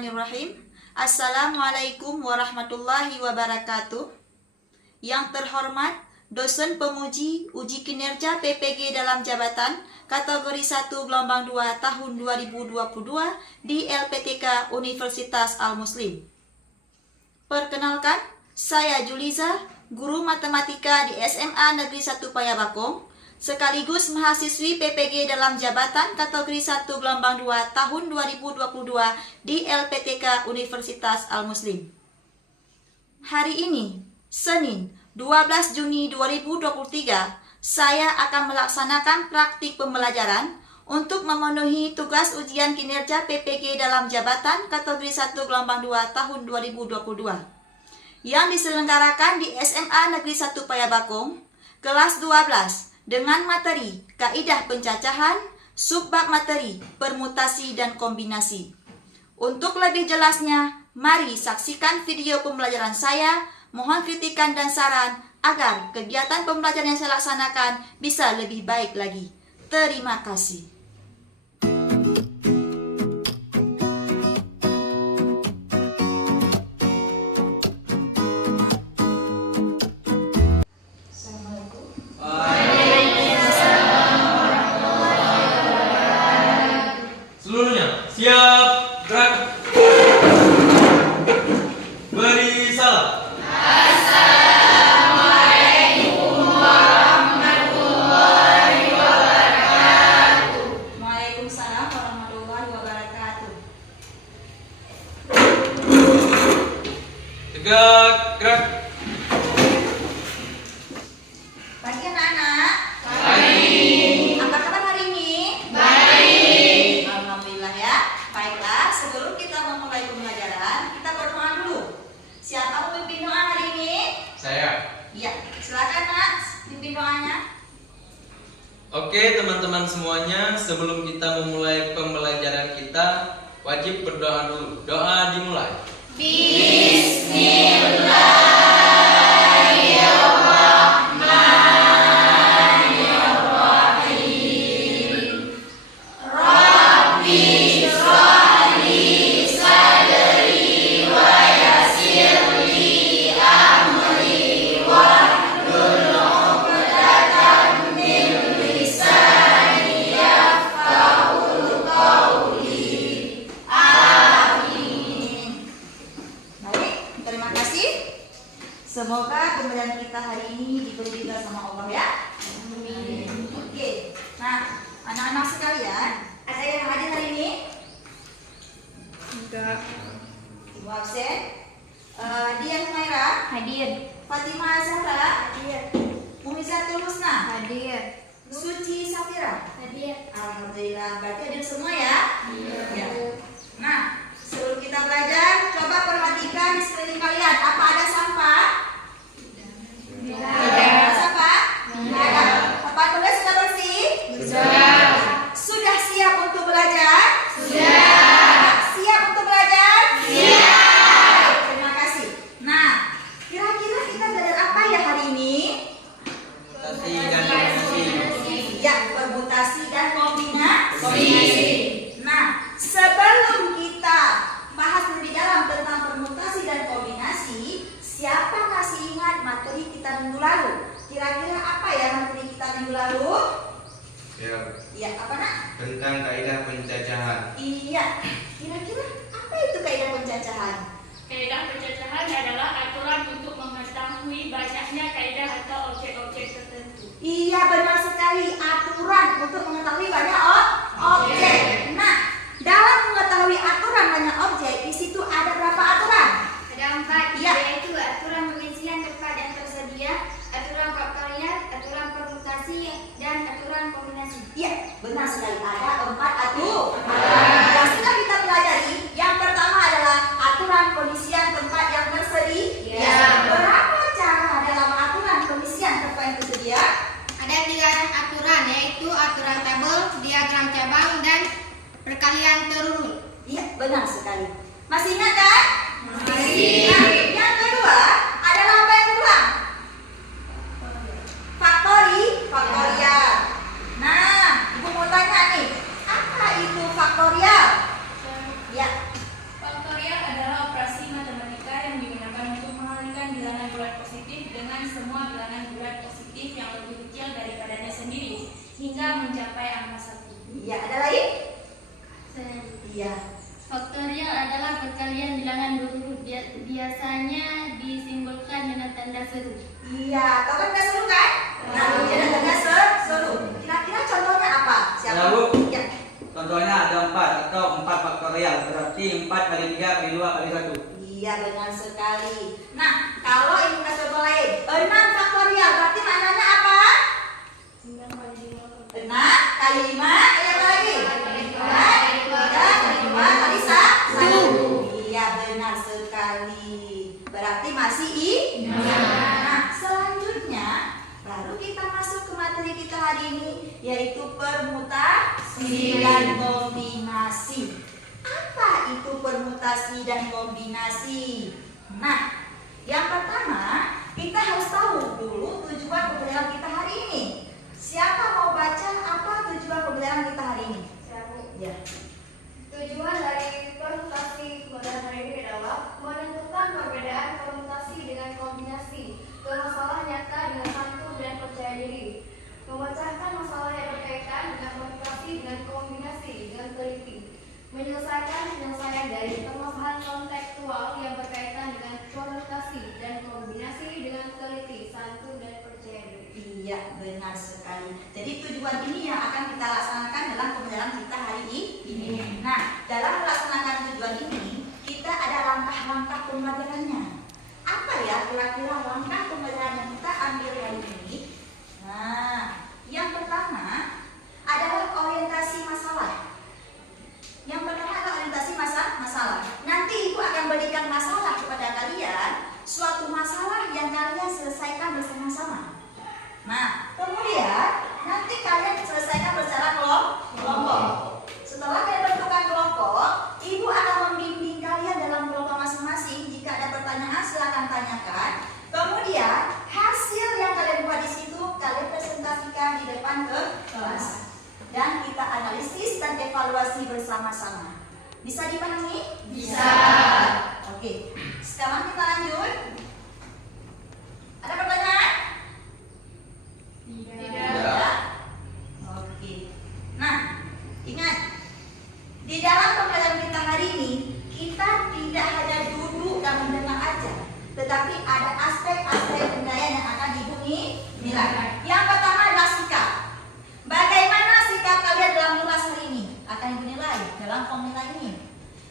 Bismillahirrahmanirrahim. Assalamualaikum warahmatullahi wabarakatuh. Yang terhormat, dosen pemuji uji kinerja PPG dalam jabatan kategori 1 gelombang 2 tahun 2022 di LPTK Universitas Al-Muslim. Perkenalkan, saya Juliza, guru matematika di SMA Negeri 1 Payabakong, sekaligus mahasiswi PPG dalam jabatan kategori 1 gelombang 2 tahun 2022 di LPTK Universitas Al-Muslim. Hari ini, Senin 12 Juni 2023, saya akan melaksanakan praktik pembelajaran untuk memenuhi tugas ujian kinerja PPG dalam jabatan kategori 1 gelombang 2 tahun 2022 yang diselenggarakan di SMA Negeri 1 Payabakong, kelas 12 dengan materi kaidah pencacahan, subbab materi permutasi dan kombinasi. Untuk lebih jelasnya, mari saksikan video pembelajaran saya. Mohon kritikan dan saran agar kegiatan pembelajaran yang saya laksanakan bisa lebih baik lagi. Terima kasih. Seluruhnya siap, gerak. Beri salam. Waalaikumsalam warahmatullahi wabarakatuh. Tegak, gerak. Pagi anak-anak. Apa kabar hari ini? Baik. Alhamdulillah ya. Baiklah, sebelum kita memulai pembelajaran, kita berdoa dulu. Siapa pemimpin doa hari ini? Saya. Ya, silakan Mas, pimpin doanya. Oke teman-teman semuanya, sebelum kita memulai pembelajaran kita, wajib berdoa dulu. Doa dimulai. Baik, terima kasih. Semoga pembelajaran kita hari ini diberi juga sama Allah ya. Amin. Oke, nah anak-anak sekalian, ada yang hadir hari ini? Enggak. Ibu absen. Dian Humaira, Hadir. Fatimah Zahra, Hadir. Mumizatul Husna, Hadir. Suci Safira. Hadir. Alhamdulillah, berarti hadir semua ya? Ya. Nah, sebelum kita belajar, coba perhatikan di sekeliling kalian. Apa ada sampah? Ada sampah? Ada. Tempat tulis sudah bersih? Sudah. Sudah siap untuk belajar? Sudah. Siap untuk belajar? Siap. Terima kasih. Nah, kira-kira kita belajar apa ya hari ini? Kombinasi dan kombinasi. Ya, permutasi dan kombinasi. Nah, sebelum kita bahas lebih dalam tentang permutasi dan kombinasi, siapa masih ingat materi kita minggu lalu? Kira-kira apa ya materi kita minggu lalu? Ya, Ya, apa nak? tentang kaidah pencacahan. Iya, kira-kira apa itu kaidah pencacahan? Kaidah pencacahan adalah aturan untuk mengetahui banyaknya kaidah atau objek-objek tertentu. Iya, benar sekali, aturan untuk mengetahui banyak objek. Nah, dalam mengetahui aturan banyak objek, di situ ada berapa aturan? Ada 4, Iya. yaitu aturan pengisian tempat yang tersedia, aturan faktorial, aturan permutasi, dan aturan kombinasi. Iya, benar sekali, ada 4 aturan. Yang sudah kita pelajari, yang pertama adalah aturan pengisian tempat yang tersedia. Iya. Berapa cara dalam aturan pengisian tempat yang tersedia? Ada 3 aturan, yaitu aturan tabel, diagram cabang, dan perkalian terurut. Iya, benar sekali. Masih ingat kan? Masih. Nah, yang kedua adalah apa yang kedua? Faktorial. Nah, Ibu mau tanya nih, apa itu faktorial? Ya. kalian bilangan berurut biasanya disimbolkan dengan tanda seru. Iya, tahu kan tanda seru kan? Nah, ini ada tanda seru. Kira-kira contohnya apa? Siapa? Tahu. Ya. Contohnya ada 4 atau 4 faktorial, berarti 4 kali 3 kali 2 kali 1. Iya, benar sekali. Nah, kalau ibu kasih contoh lain, 6 faktorial, berarti maknanya apa? 6 kali 5 kali apa lagi? 3 kali 2 kali 1. Iya, benar sekali. Berarti masih Nah, selanjutnya baru kita masuk ke materi kita hari ini, yaitu permutasi dan kombinasi. Apa itu permutasi dan kombinasi? Nah, yang pertama kita harus tahu dulu tujuan pembelajaran kita hari ini. Siapa mau baca apa tujuan pembelajaran kita hari ini? Ya. Tujuan dari permutasi pada hari ini adalah menentukan perbedaan permutasi dengan kombinasi ke masalah nyata dengan santun dan percaya diri, memecahkan masalah yang berkaitan dengan permutasi dengan kombinasi dengan teliti, menyelesaikan penyelesaian dari permasalahan kontekstual yang berkaitan dengan permutasi dan kombinasi dengan teliti, santun dan percaya diri. Iya, benar sekali. Jadi tujuan ini yang akan kita laksanakan dalam pembelajaran kita hari ini. Nah, dalam melaksanakan tujuan ini, kita ada langkah-langkah pembelajarannya. Apa ya kira-kira langkah pembelajaran yang kita ambil hari ini? Nah, yang pertama adalah orientasi masalah. Yang pertama adalah orientasi masalah. Nanti ibu akan berikan masalah kepada kalian, suatu masalah yang kalian selesaikan bersama-sama. Nah, kemudian nanti kalian selesaikan secara kelompok. Setelah kalian bentukkan kelompok, ibu akan membimbing kalian dalam kelompok masing-masing. Jika ada pertanyaan silakan tanyakan. Kemudian hasil yang kalian buat di situ kalian presentasikan di depan kelas. Dan kita analisis dan evaluasi bersama-sama. Bisa dipahami? Bisa. Oke. Sekarang kita lanjut. Ada pertanyaan? Tidak. Oke. Nah, ingat di dalam pembelajaran kita hari ini kita tidak hanya duduk dan mendengar aja, tetapi ada aspek-aspek penilaian yang akan ibu nilai. Yang pertama adalah sikap. Bagaimana sikap kalian dalam kelas hari ini akan ibu nilai dalam pemilai ini.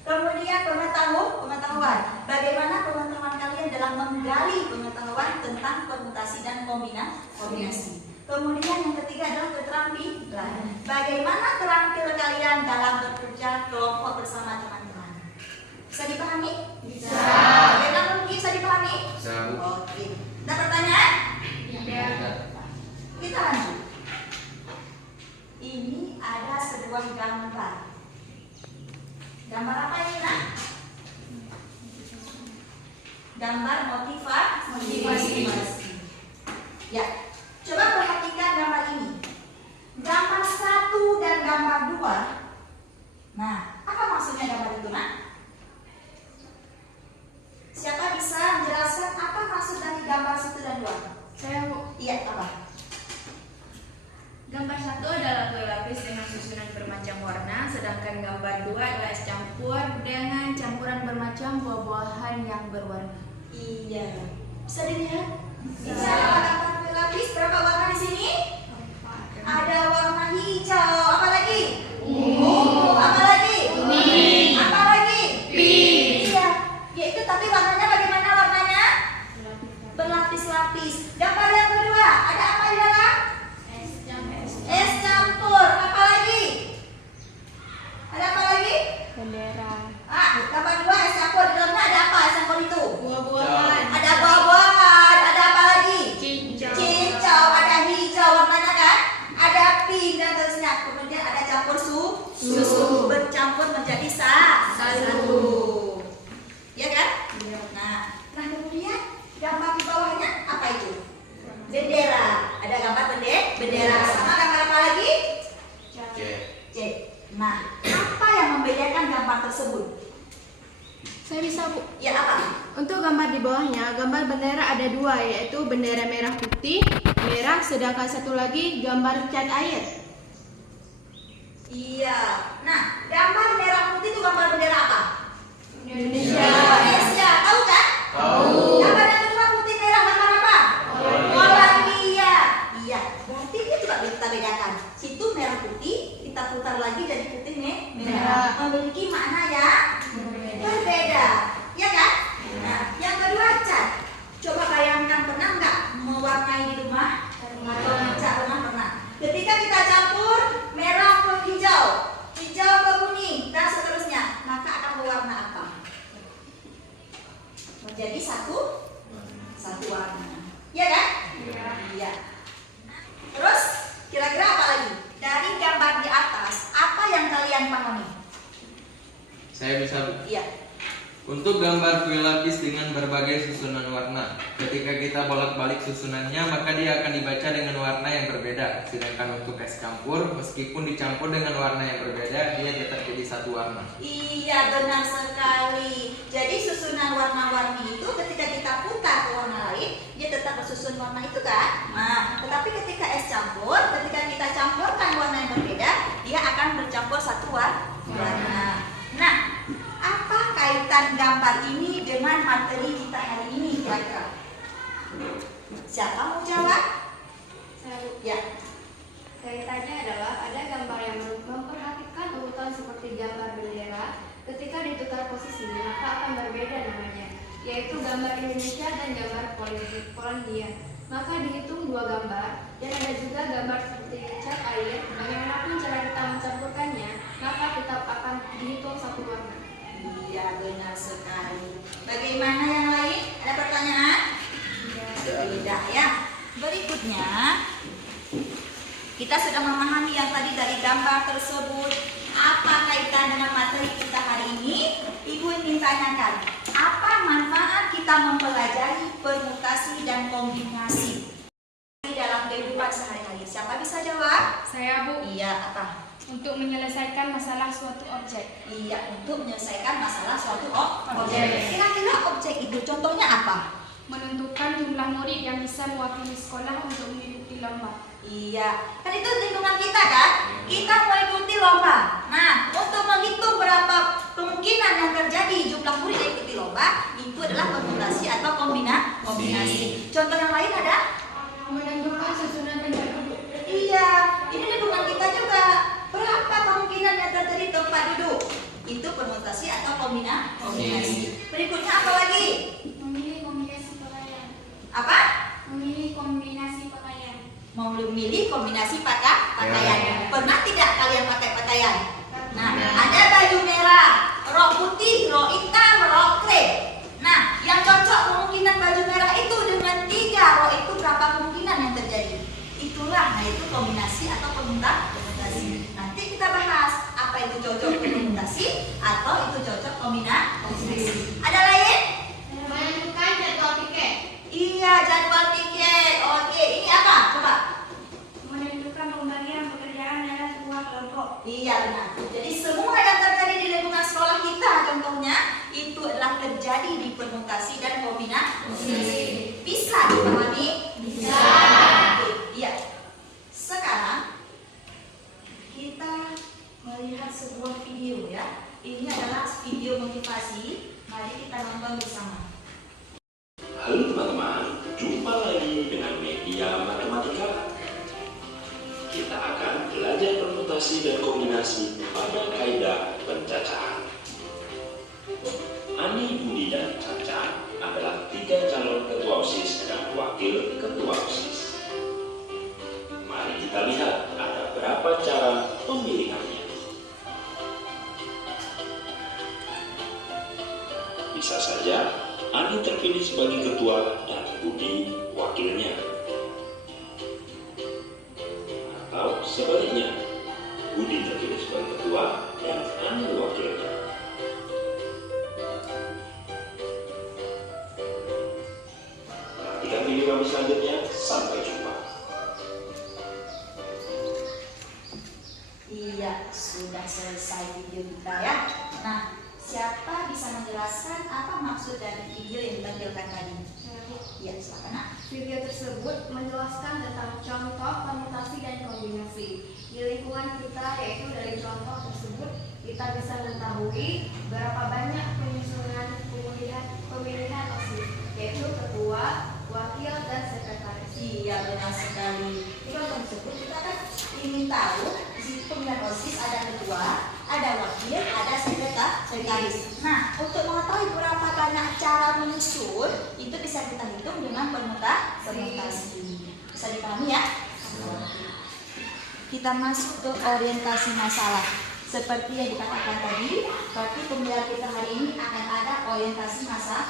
Kemudian pengetahuan. Bagaimana pengetahuan kalian dalam menggali pengetahuan tentang permutasi dan kombinasi. Kemudian yang ketiga adalah keterampilan. Bagaimana terampil kalian dalam bekerja kelompok bersama teman-teman. Bisa dipahami? Bisa. Bagaimana mungkin bisa dipahami? Bisa, Bu. Oke. Ada pertanyaan? Tidak. Kita lanjut. Ini ada sebuah gambar. Gambar apa ini, Nak? Gambar motivasi. Ya. Coba perhatikan gambar ini. Gambar 1 dan gambar 2. Nah, apa maksudnya gambar itu, Nak? Siapa bisa menjelaskan apa maksud dari gambar 1 dan 2? Saya Bu. Iya, apa? Gambar 1 adalah kue lapis dengan susunan bermacam warna, sedangkan gambar 2 adalah es campur dengan campuran bermacam buah-buahan yang berwarna. Iya. Bisa dilihat? Bisa. Gambar kue lapis berapa warna di sini? Ada warna hijau. Apa lagi? Ungu. Apa lagi? Kuning. Apa lagi? Pink. Iya. Yaitu tapi warnanya bagaimana warnanya? Berlapis-lapis. Gambar yang kedua, ada apa di dalam? Es campur. Apa lagi? Ada apa lagi? Bendera. Gambar 2 es campur. Di dalamnya ada apa es campur itu? Buah-buahan. Ada buah-buahan. Ada apa lagi? Cincau. Ada hijau warnanya kan? Ada pink dan seterusnya. Kemudian ada campur susu. Bercampur menjadi satu. Ya kan? Nah kemudian gambar di bawahnya apa itu? Bendera. Ada gambar bendera. Sama gambar apa lagi? C. Nah, apa yang membedakan gambar tersebut? Saya bisa, Bu. Ya, apa? Untuk gambar di bawahnya, gambar bendera ada 2, yaitu bendera merah putih, merah, sedangkan satu lagi gambar cat air. Iya. Nah, gambar merah putih itu gambar bendera apa? Indonesia. Tahu kan? Tahu. Gambar yang kedua putih merah gambar apa? Polandia. Iya, berarti ini juga kita bedakan. Situ merah putih, kita putar lagi jadi putih merah. Memiliki makna ya berbeda. Ya kan? Nah, yang kedua cat. Coba bayangkan, pernah nggak mewarnai di rumah? Atau ngecat rumah pernah? Ketika kita campur merah ke hijau, hijau ke kuning, dan seterusnya, maka akan berwarna apa? Menjadi satu warna. Iya kan? Iya. Terus kira-kira apa lagi? Dari gambar di atas, apa yang kalian pahami? Saya bisa. Iya. Untuk gambar kue lapis dengan berbagai susunan warna, ketika kita bolak-balik susunannya, maka dia akan dibaca dengan warna yang berbeda. Sedangkan untuk es campur, meskipun dicampur dengan warna yang berbeda, dia tetap jadi satu warna. Iya, benar sekali. Jadi susunan warna-warni itu ketika kita putar ke warna lain, dia tetap bersusun warna itu kan? Nah, tetapi ketika es campur, ketika kita campurkan warna yang berbeda, dia akan bercampur satu warna. Nah, apa kaitan gambar ini dengan materi kita hari ini kira-kira? Siapa mau jawab? Ya. Kaitannya adalah ada gambar yang memperhatikan urutan seperti gambar bendera. Ketika ditukar posisi, maka akan berbeda namanya, yaitu gambar Indonesia dan gambar Polandia. Maka dihitung dua gambar, dan ada juga gambar seperti cat air. Bagaimanapun cara kita mencampurkannya, maka tetap akan dihitung satu warna. Iya, benar sekali. Bagaimana yang lain? Ada pertanyaan? Tidak ya. Berikutnya, kita sudah memahami yang tadi dari gambar tersebut. Apa kaitan dengan materi kita hari ini? Ibu ingin tanyakan, apa manfaat kita mempelajari permutasi dan kombinasi di dalam kehidupan sehari-hari? Siapa bisa jawab? Saya, Bu. Iya, apa? Untuk menyelesaikan masalah suatu objek. Iya, untuk menyelesaikan masalah suatu objek. Kira-kira objek itu contohnya apa? Menentukan jumlah murid yang bisa mewakili sekolah untuk mengikuti lomba. Iya, kan itu lingkungan kita kan? Kita mau ikuti lomba. Nah, untuk menghitung berapa kemungkinan yang terjadi jumlah murid yang ikuti lomba, itu adalah permutasi atau kombinasi. Contoh yang lain ada? Menentukan susunan tempat duduk. Iya, ini lingkungan kita juga. Berapa kemungkinan yang terjadi tempat duduk? Itu permutasi atau kombinasi. Berikutnya apa lagi? Memilih kombinasi pakaian. Apa? Memilih kombinasi pakaian. Memilih kombinasi pakaian. Pernah tidak kalian pakai pakaian? Nah, ada baju merah, rok putih, rok hitam, rok krem. Nah, yang cocok kemungkinan baju merah itu dengan 3 rok itu berapa kemungkinan yang terjadi? Itulah, nah itu kombinasi atau permutasi. Nanti kita bahas apa itu cocok permutasi atau itu cocok kombinasi. Ada lain? Menentukan jadwal tiket. Iya, jadwal tiket. Oke, ini apa? Coba. Menentukan pembagian pekerjaan dalam sebuah kelompok. Iya, benar. Jadi semua yang terjadi di lingkungan sekolah kita contohnya itu adalah terjadi di permutasi dan kombinasi. Bisa dipahami? Bisa. Oke, iya. Sekarang kita melihat sebuah video ya. Ini adalah video motivasi. Mari kita nonton bersama. Halo teman-teman, jumpa lagi dengan media matematika. Kita akan belajar permutasi dan kombinasi pada kaidah pencacahan. Ani, Budi, dan Caca adalah 3 calon ketua OSIS dan wakil ketua OSIS. Mari kita lihat ada berapa cara pemilihannya. Bisa saja Ani terpilih sebagai ketua dan Budi wakilnya. Atau sebaliknya, Budi terpilih sebagai ketua dan Ani wakilnya. Nantikan video kami selanjutnya. Sampai jumpa. Iya, sudah selesai video kita ya. Nah, siapa bisa menjelaskan apa maksud dari video yang ditampilkan tadi? Iya, silakan. Nak. Video tersebut menjelaskan tentang contoh permutasi dan kombinasi di lingkungan kita, yaitu dari contoh tersebut kita bisa mengetahui berapa banyak penyesuaian ingin tahu, di sini pemilihan OSIS ada ketua, ada wakil, ada sekretaris. Nah, untuk mengetahui berapa banyak cara menyusun, itu bisa kita hitung dengan permutasi. Bisa dipahami ya? Kita masuk ke orientasi masalah. Seperti yang dikatakan tadi, tapi pembelajaran kita hari ini akan ada orientasi masalah.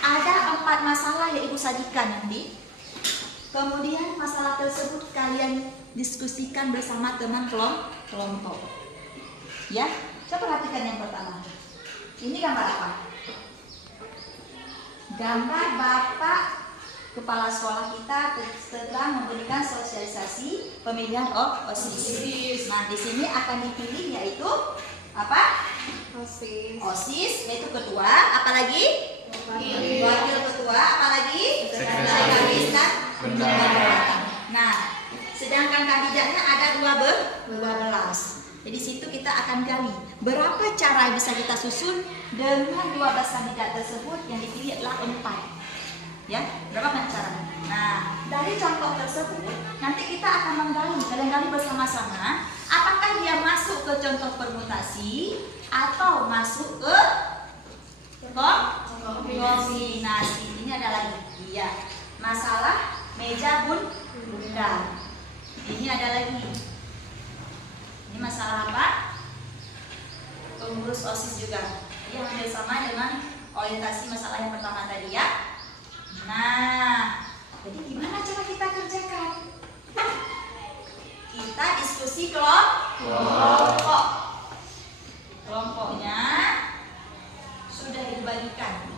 Ada 4 masalah yang Ibu sajikan nanti. Kemudian masalah tersebut kalian diskusikan bersama teman kelompok. Ya, coba perhatikan yang pertama. Ini gambar apa? Gambar Bapak Kepala Sekolah kita setelah memberikan sosialisasi pemilihan OSIS. Nah, di sini akan dipilih yaitu apa? OSIS, yaitu ketua, apalagi? Wakil ketua, apalagi? Sekretaris dan pembimbing. Nah, sedangkan kandidatnya ada 12. Jadi situ kita akan gali berapa cara bisa kita susun dengan 12 kandidat tersebut yang dipilih adalah 4. Ya, berapa banyak cara? Nah, dari contoh tersebut nanti kita akan menggali bersama-sama apakah dia masuk ke contoh permutasi atau masuk ke kombinasi. Ini ada lagi. Iya. Masalah meja bunda. Ini ada lagi. Ini masalah apa? Pengurus OSIS juga. Ini hampir sama dengan orientasi masalah yang pertama tadi ya. Nah, jadi gimana cara kita kerjakan? Kita diskusi kelompok. Kelompoknya sudah dibagikan.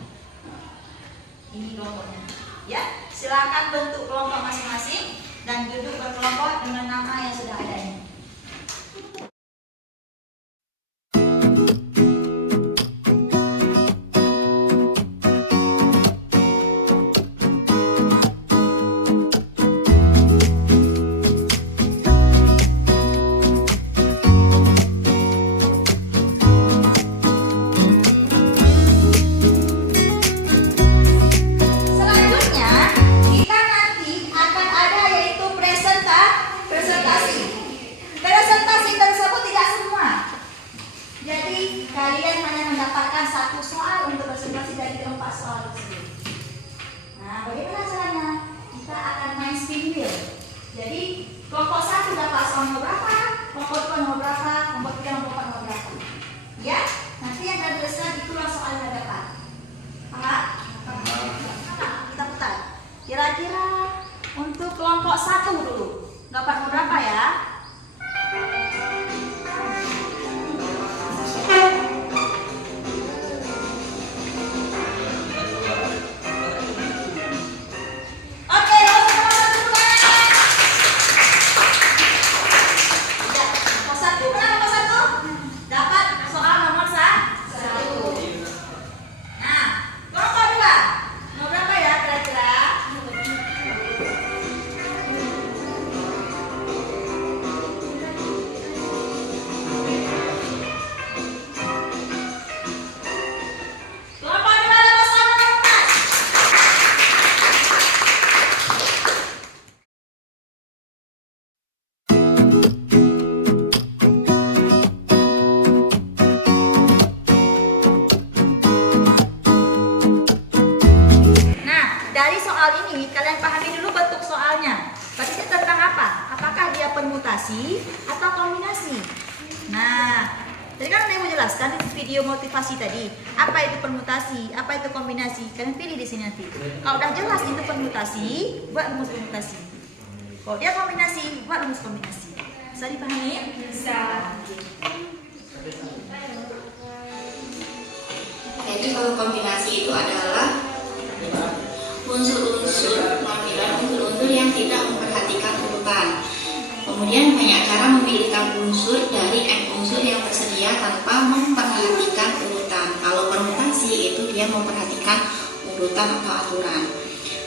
Ini kelompoknya. Ya, silakan bentuk kelompok masing-masing dan duduk berkelompok dengan nama yang sudah ada ini. Kalian hanya mendapatkan 1 soal untuk presentasi dari 4 soal tersebut. Nah, bagaimana caranya? Kita akan main spin wheel. Jadi, kelompok 1 dapat soal nomor berapa, kelompok 2 nomor berapa, kelompok 3 nomor 4 nomor berapa. Ya, nanti yang dari besar itulah soal yang dapat. Paham? Kita putar. Kira-kira untuk kelompok 1 dulu, dapat nomor berapa ya? Dari soal ini kalian pahami dulu bentuk soalnya. Berarti tentang apa? Apakah dia permutasi atau kombinasi? Nah, tadi kan saya mau jelaskan di video motivasi tadi. Apa itu permutasi? Apa itu kombinasi? Kalian pilih di sini nanti. Kalau udah jelas itu permutasi, buat rumus permutasi. Kalau dia kombinasi, buat rumus kombinasi. Bisa dipahami? Bisa. Jadi kalau kombinasi itu adalah unsur-unsur yang tidak memperhatikan urutan. Kemudian banyak cara memilihkan unsur dari N unsur yang tersedia tanpa memperhatikan urutan. Kalau permutasi itu dia memperhatikan urutan atau aturan.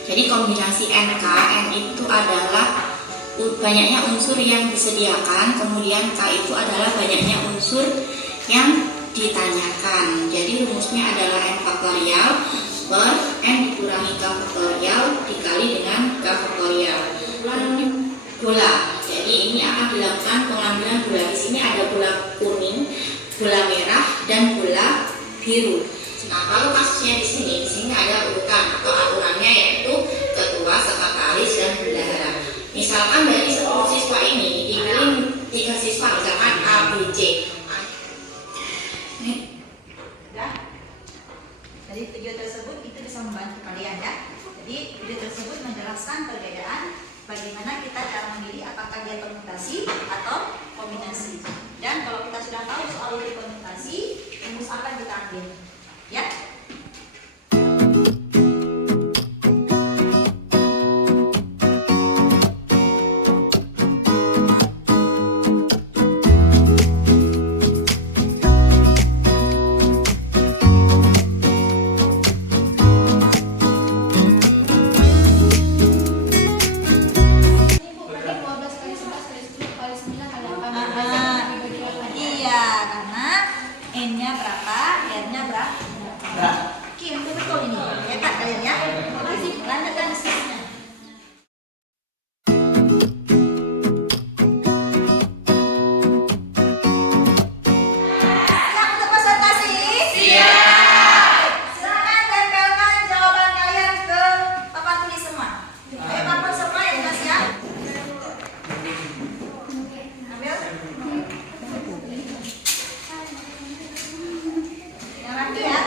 Jadi kombinasi NK, N itu adalah banyaknya unsur yang disediakan, kemudian K itu adalah banyaknya unsur yang ditanyakan. Jadi rumusnya adalah N faktorial per N dikurangi K faktorial dikali dengan K faktorial. bola. Jadi ini akan dilakukan pengambilan bola. Di sini ada bola kuning, bola merah, dan bola biru. Nah, kalau kasusnya di sini ada urutan atau aturannya, yaitu ketua, sekretaris, dan bendahara. Misalkan dari 10 siswa ini dipilih 3 siswa, misalkan A, B, C. Ya. Jadi video tersebut itu bisa membantu kalian ya. Jadi video tersebut menjelaskan perbedaan bagaimana kita cara memilih apakah dia permutasi atau kombinasi. Dan kalau kita sudah tahu soal itu permutasi, rumus apa yang kita ambil? Ya. Iya, karena N-nya berapa, R-nya berapa? Oke, betul ini. Hebat kalian ya. Lanjutkan sisnya. Siap untuk presentasi? Siap. Silakan tempelkan jawaban kalian ke papan tulis semua. Papan semua ya, sudah siap? Ambil. Yang rapi ya,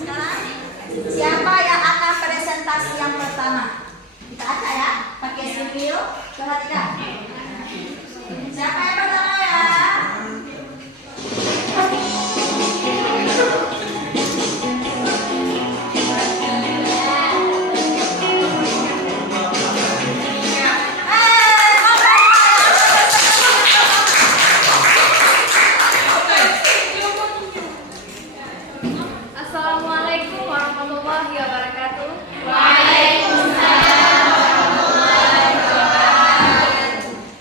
sekarang siapa yang akan presentasi yang pertama? Kita acak ya, pakai sipil. Perhatikan. Siapa yang pertama ya? Assalamualaikum warahmatullahi wabarakatuh.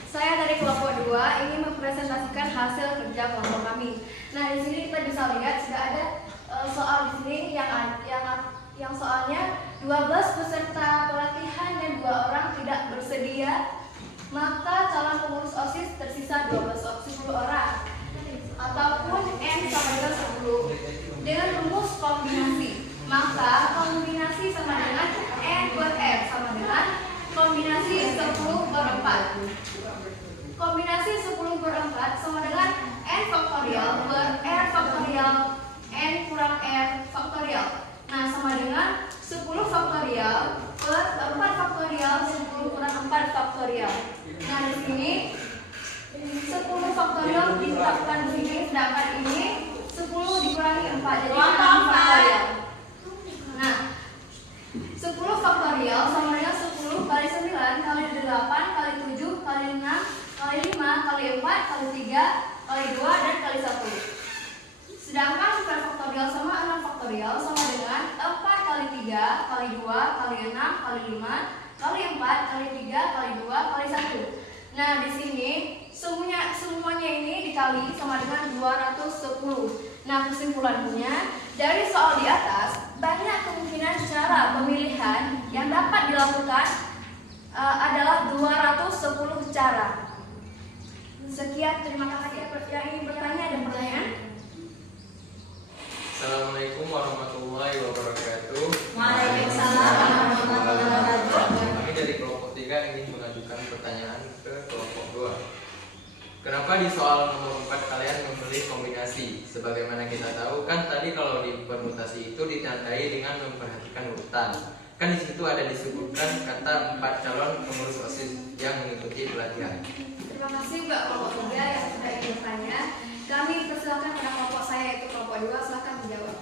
Saya dari kelompok 2 ingin mempresentasikan hasil kerja kelompok kami. Nah, di sini kita bisa lihat sudah ada soal di sini yang soalnya 12 peserta pelatihan dan 2 orang tidak bersedia, maka calon pengurus OSIS tersisa 10 orang ataupun N sama dengan 10 dengan rumus kombinasi. Maka kombinasi sama dengan N per R sama dengan kombinasi 10 per 4. Kombinasi 10 per 4 sama dengan N faktorial per R faktorial N kurang R faktorial. Nah, sama dengan 10 faktorial per 4 faktorial 10 kurang 4 faktorial. Nah, di sini 10 faktorial ditetapkan di sini, sedangkan ini 10 dikurangi 4 jadi 6 faktorial. Nah, 10 faktorial sama dengan 10 kali 9 kali 8 kali 7 kali 6 kali 5 kali 4 kali 3 kali 2 dan kali 1. Sedangkan 9 faktorial sama 6 faktorial sama dengan 4 kali 3 kali 2 kali 6 kali 5 kali 4 kali 3 kali 2 kali 1. Nah, di sini semuanya ini dikali sama dengan 210. Nah, kesimpulannya dari soal di atas banyak kemungkinan cara pemilihan yang dapat dilakukan adalah 210 cara. Sekian, terima kasih. Yang ingin bertanya ada pertanyaan? Assalamualaikum warahmatullahi wabarakatuh. Waalaikumsalam warahmatullahi wabarakatuh. Kami dari kelompok 3 ingin mengajukan pertanyaan ke kelompok 2. Kenapa di soal nomor 4 kalian memilih kombinasi? Sebagaimana kita tahu kan tadi kalau di permutasi itu ditandai dengan memperhatikan urutan. Kan di situ ada disebutkan kata 4 calon pengurus OSIS yang mengikuti pelatihan. Terima kasih Mbak kelompok 3 yang sudah ingin bertanya. Kami persilakan pada kelompok saya yaitu kelompok 2, silakan menjawab.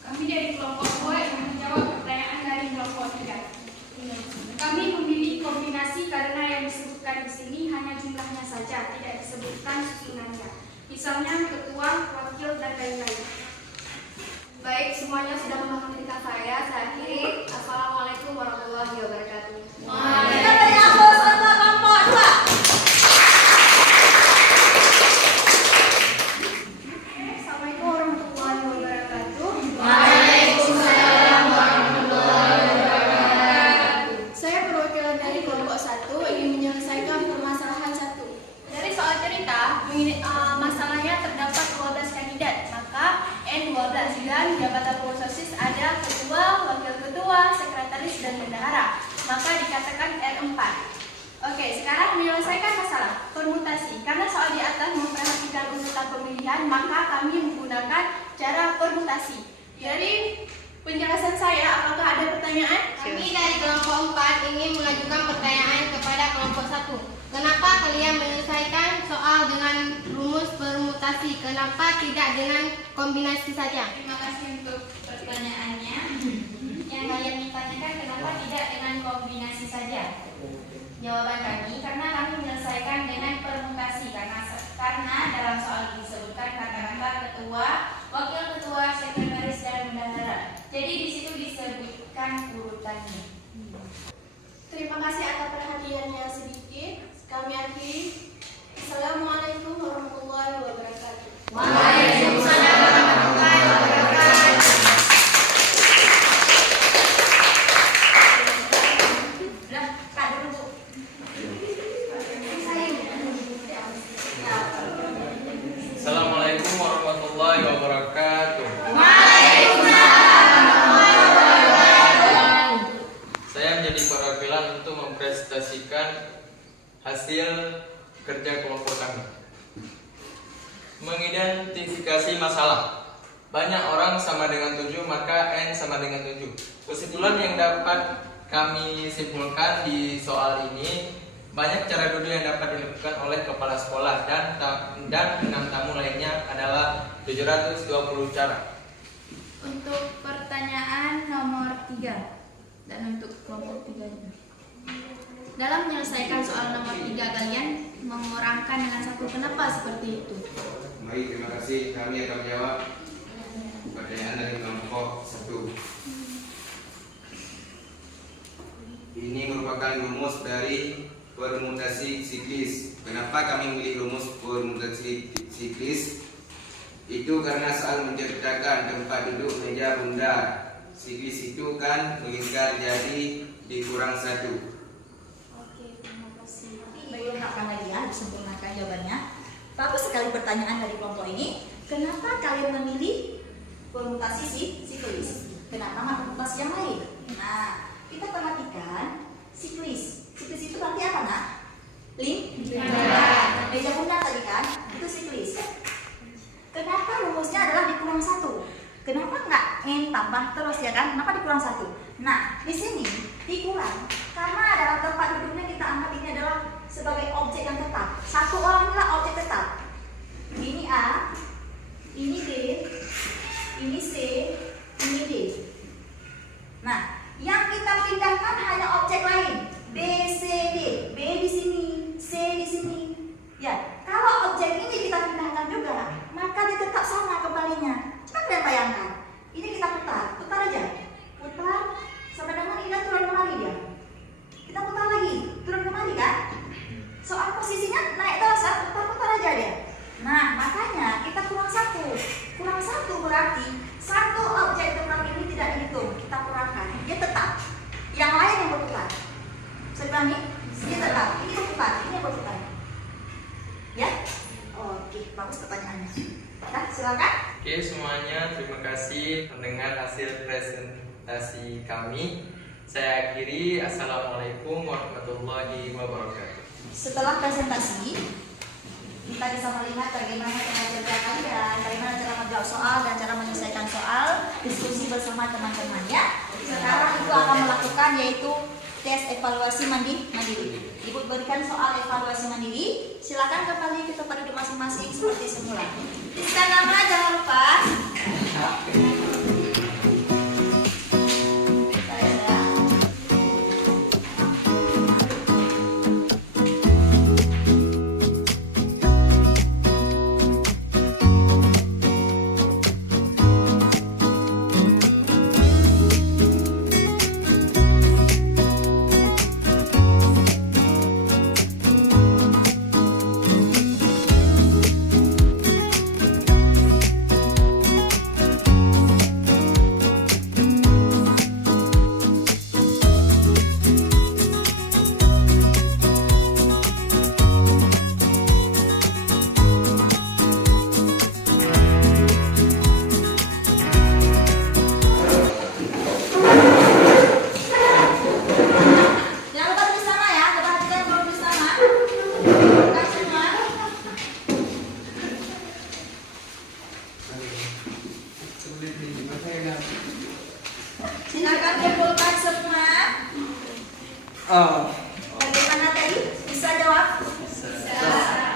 Kami dari kelompok 2 yang menjawab pertanyaan dari kelompok 3. Kami memilih kombinasi karena yang disebutkan di sini hanya jumlahnya saja, tidak disebutkan susunannya. Misalnya ketua, wakil, dan lain-lain. Baik, semuanya sudah memahami tentang saya akhiri. Assalamualaikum warahmatullahi wabarakatuh. Kita beri aplaus untuk kelompok 2. Assalamualaikum warahmatullahi wabarakatuh. Waalaikumsalam warahmatullahi wabarakatuh. permutasi. Karena soal di atas memperhatikan urutan pemilihan, maka kami menggunakan cara permutasi. Dari penjelasan saya, apakah ada pertanyaan? Kami dari kelompok 4 ingin mengajukan pertanyaan kepada kelompok 1. Kenapa kalian menyelesaikan soal dengan rumus permutasi? Kenapa tidak dengan kombinasi saja? Terima kasih untuk pertanyaannya. Yang kalian tanyakan kenapa tidak dengan kombinasi saja? Jawaban kami, karena kami menyelesaikan dengan permutasi karena dalam soal ini disebutkan kata-kata ketua, wakil ketua, sekretaris dan bendahara. Jadi di situ disebutkan urutannya. Terima kasih atas perhatiannya sedikit. Kami akhiri. Assalamualaikum warahmatullahi wabarakatuh. Waalaikumsalam warahmatullahi wabarakatuh. Nah, tak dulu Bu. Assalamualaikum warahmatullahi wabarakatuh. Saya menjadi perwakilan untuk mempresentasikan hasil kerja kelompok kami. Mengidentifikasi masalah. Banyak orang sama dengan 7, maka N sama dengan 7. Kesimpulan yang dapat kami simpulkan di soal ini, banyak cara duduk yang dapat dilakukan oleh kepala sekolah dan 6 tamu lainnya adalah 720 cara. Untuk pertanyaan nomor 3 dan untuk kelompok 3 juga. Dalam menyelesaikan soal nomor 3 kalian mengurangkan dengan 1. Kenapa seperti itu? Baik, terima kasih. Kami akan menjawab pertanyaan dari kelompok 1. Ini merupakan rumus dari permutasi siklis. Kenapa kami memilih rumus permutasi siklis? Itu karena soal menceritakan tempat duduk meja bundar. Siklis itu kan meningkat jadi dikurang 1. Oke, terima kasih. Diungkapkan lagi ya, disempurnakan jawabannya. Bagus sekali pertanyaan dari kelompok ini. Kenapa kalian memilih permutasi siklis? Kenapa nggak permutasi yang lain? Nah, kita perhatikan siklis. Siklis itu berarti apa, Nak? Meja bundar tadi kan? Itu siklis. Kenapa rumusnya adalah dikurang 1? Kenapa nggak N tambah terus ya kan? Kenapa dikurang 1? Nah, di sini dikurang karena dalam tempat duduknya kita anggap ini adalah sebagai objek yang tetap. Satu orang inilah objek tetap. Ini A, ini B, ini C, ini D. Nah, yang kita pindahkan hanya objek lain. B, C, D. B di sini, C di sini. Ya, kalau objek ini kita pindahkan juga, maka dia tetap sama kembalinya. Coba kalian bayangkan. Ini kita putar aja. Putar sampai dengan ini turun kembali dia. Kita putar lagi, turun kembali kan? Soal posisinya naik terus, putar aja dia. Nah, makanya kita kurang 1. Kurang 1 berarti satu objek tetap ini tidak dihitung, kita kurangkan. Dia tetap. Yang lain yang berputar. Sebenarnya dia tetap. Ini berputar, ini berputar. Ya? Oke, bagus pertanyaannya. Nah, silakan. Oke semuanya, terima kasih mendengar hasil presentasi kami. Saya akhiri. Assalamualaikum warahmatullahi wabarakatuh. Setelah presentasi, kita bisa melihat bagaimana cara kerja kalian, bagaimana cara menjawab soal dan cara menyelesaikan soal, diskusi bersama teman-teman ya. Sekarang Ibu akan melakukan yaitu tes evaluasi mandiri. Ibu berikan soal evaluasi mandiri. Silakan kembali ke tempat duduk masing-masing seperti semula. Tuliskan nama, jangan lupa. Bagaimana tadi? Bisa jawab?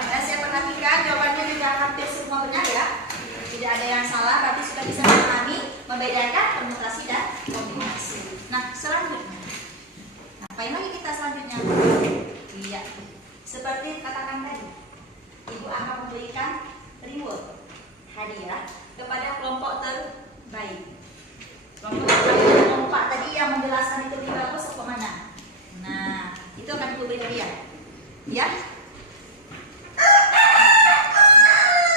Ya, saya perhatikan jawabannya juga hampir semua benar ya. Tidak ada yang salah, berarti sudah bisa memahami membedakan permutasi dan kombinasi. Nah, selanjutnya. Ngapain lagi kita selanjutnya? Iya. Seperti katakan tadi, Ibu akan memberikan reward, hadiah kepada kelompok terbaik. Kelompok tadi yang menjelaskan itu lebih bagus ke mana? Nah, itu akan Ibu beri hadiah. Ya.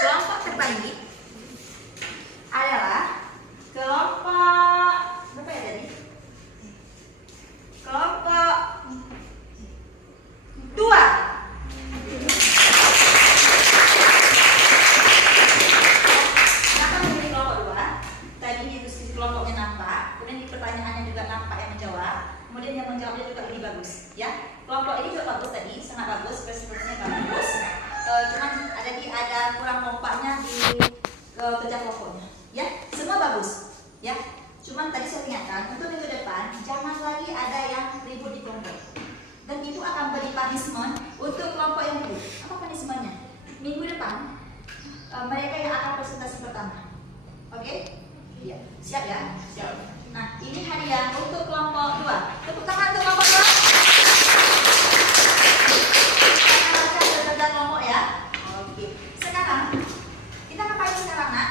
Kelompok terbaik adalah kelompok berapa ya tadi? Kelompok 2. Kenapa memilih kelompok 2? Tadi di diskusi kelompoknya nampak, kemudian di pertanyaannya juga nampak yang menjawab, kemudian yang menjawabnya juga lebih bagus. Ya, kelompok ini juga bagus tadi, sangat bagus, presentasinya bagus. Cuman ada kurang kompaknya di kerja kelompoknya. Ya, semua bagus. Ya, cuman tadi saya ingatkan untuk minggu depan jangan lagi ada yang ribut di kelompok. Dan Ibu akan beri punishment untuk kelompok yang ribut. Apa punishmentnya? Minggu depan mereka yang akan presentasi pertama. Oke? Iya. Siap ya? Siap. Nah, ini hadiah untuk kelompok 2. Tepuk tangan untuk kelompok 2. Kita kelompok ya. Oke. Sekarang kita ngapain sekarang, Nak?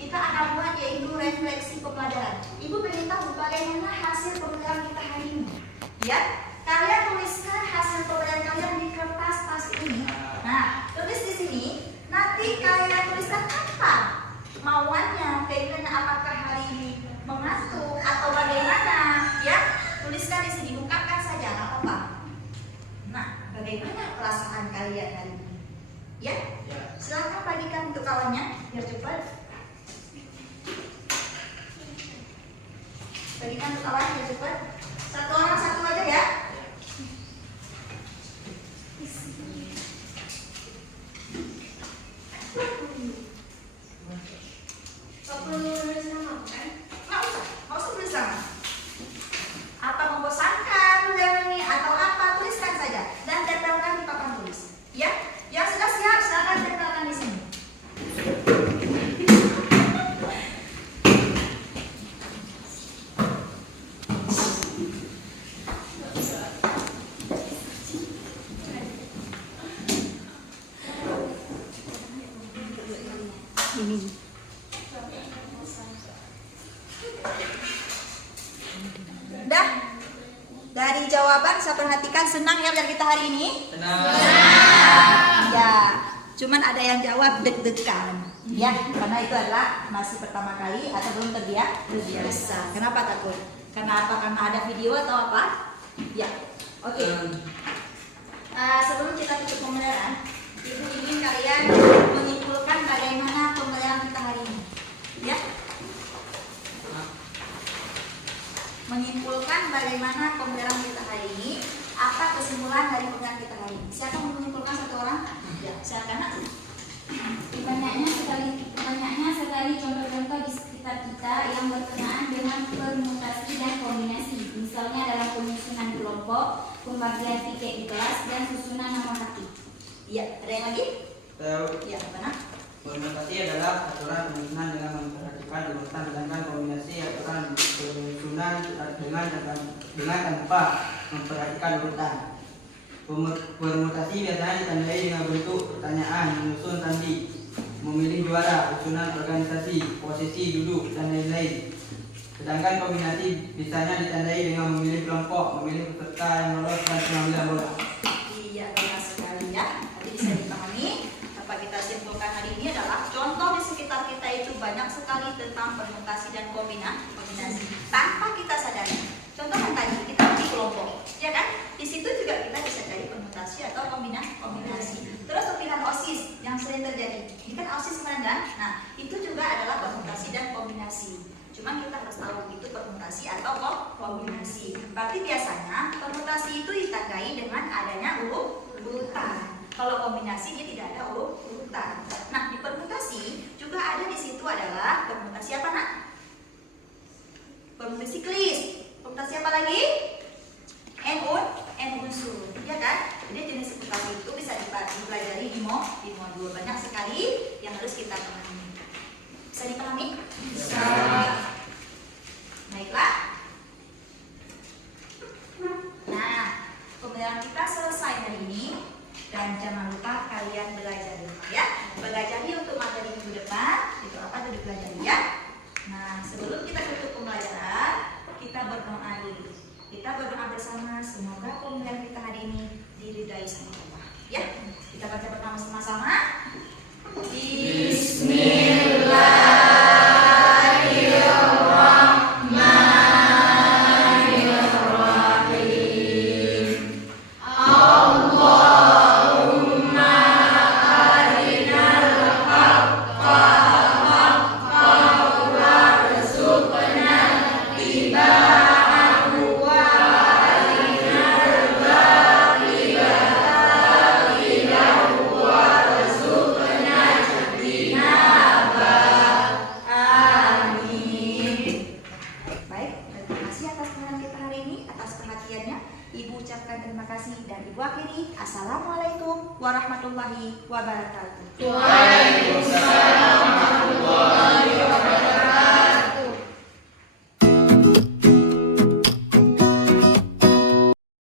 Kita akan buat yaitu refleksi pembelajaran. Ibu ingin tahu bagaimana hasil pembelajaran kita hari ini. Ya, kalian tuliskan hasil pembelajaran kalian di kertas tas ini. Nah, tulis di sini. Nanti kalian tuliskan apa mauannya, keinginan apakah hari ini mengantuk atau bagaimana? Ya, tuliskan di sini. Ungkapkan saja, nggak apa-apa. Nah, bagaimana perasaan kalian hari ini? Ya, silakan bagikan untuk kawannya biar cepat. Bagikan untuk kawan biar cepat. Satu orang satu aja ya. Nggak usah tulis nama. Apa membosankan ini atau apa, tuliskan saja dan tempelkan di papan tulis. Ya, yang sudah siap silakan tempelkan di sini. Dah, dari jawaban saya perhatikan senang ya belajar kita hari ini. Senang. Ya, cuman ada yang jawab deg-degan. Ya, karena itu adalah masih pertama kali atau belum terbiasa. Kenapa takut? Karena apa? Karena ada video atau apa? Ya, oke. Sebelum kita tutup pembelajaran, Ibu ingin kalian menyimpulkan bagaimana pembelajaran kita hari ini. Ya. Menyimpulkan bagaimana pembelajaran kita hari ini, apa kesimpulan dari pembelajaran kita hari ini. Siapa mau menyimpulkan satu orang? Ya, silakan. Banyaknya sekali contoh-contoh di sekitar kita yang berkenaan dengan permutasi dan kombinasi. Misalnya dalam penyusunan kelompok, pembagian tiket di kelas, dan susunan nama kaki. Iya, ada yang lagi? Iya, mana? Permutasi adalah aturan penyusunan dengan memperhatikan urutan, sedangkan kombinasi aturan penyusunan dengan tanpa memperhatikan urutan. Permutasi biasanya ditandai dengan bentuk pertanyaan, menyusun sandi, memilih juara, usunan organisasi, posisi duduk, dan lain-lain. Sedangkan kombinasi biasanya ditandai dengan memilih kelompok, memilih peserta yang lolos, dan pengambilan bola. Iya, benar sekali ya. Tadi bisa dipahami. Apa kita simpulkan hari ini adalah contoh di sekitar kita itu banyak sekali tentang permutasi dan kombinasi tanpa kita sadari. Contoh yang tadi kita di kelompok, ya kan? Di situ juga kita bisa cari permutasi atau kombinasi. Terus pilihan OSIS yang sering terjadi. Ini kan OSIS kan? Nah, itu juga adalah permutasi dan kombinasi. Cuma kita harus tahu itu permutasi atau kombinasi. Berarti biasanya permutasi itu ditandai dengan adanya urutan. Kalau kombinasi dia tidak ada urutan. Nah, di permutasi juga ada di situ adalah permutasi apa, Nak? Permutasi siklis. Permutasi apa lagi? N unsur, ya kan? Jadi jenis reputasi itu bisa dipelajari di modul. Banyak sekali yang harus kita pahami. Bisa dipahami? Bisa. Baiklah. Nah, pembelajaran kita selesai hari ini. Dan jangan lupa kalian belajar ya. Belajar untuk materi minggu depan. Itu apa tuh dipelajari ya. Nah, sebelum kita tutup pembelajaran, kita berdoa dulu. Kita berdoa bersama, semoga pembelajaran kita hari ini diridai sama Allah. Ya, kita baca pertama sama-sama. Ibu ucapkan terima kasih dan Ibu akhiri. Assalamualaikum warahmatullahi wabarakatuh. Waalaikumsalam warahmatullahi wabarakatuh.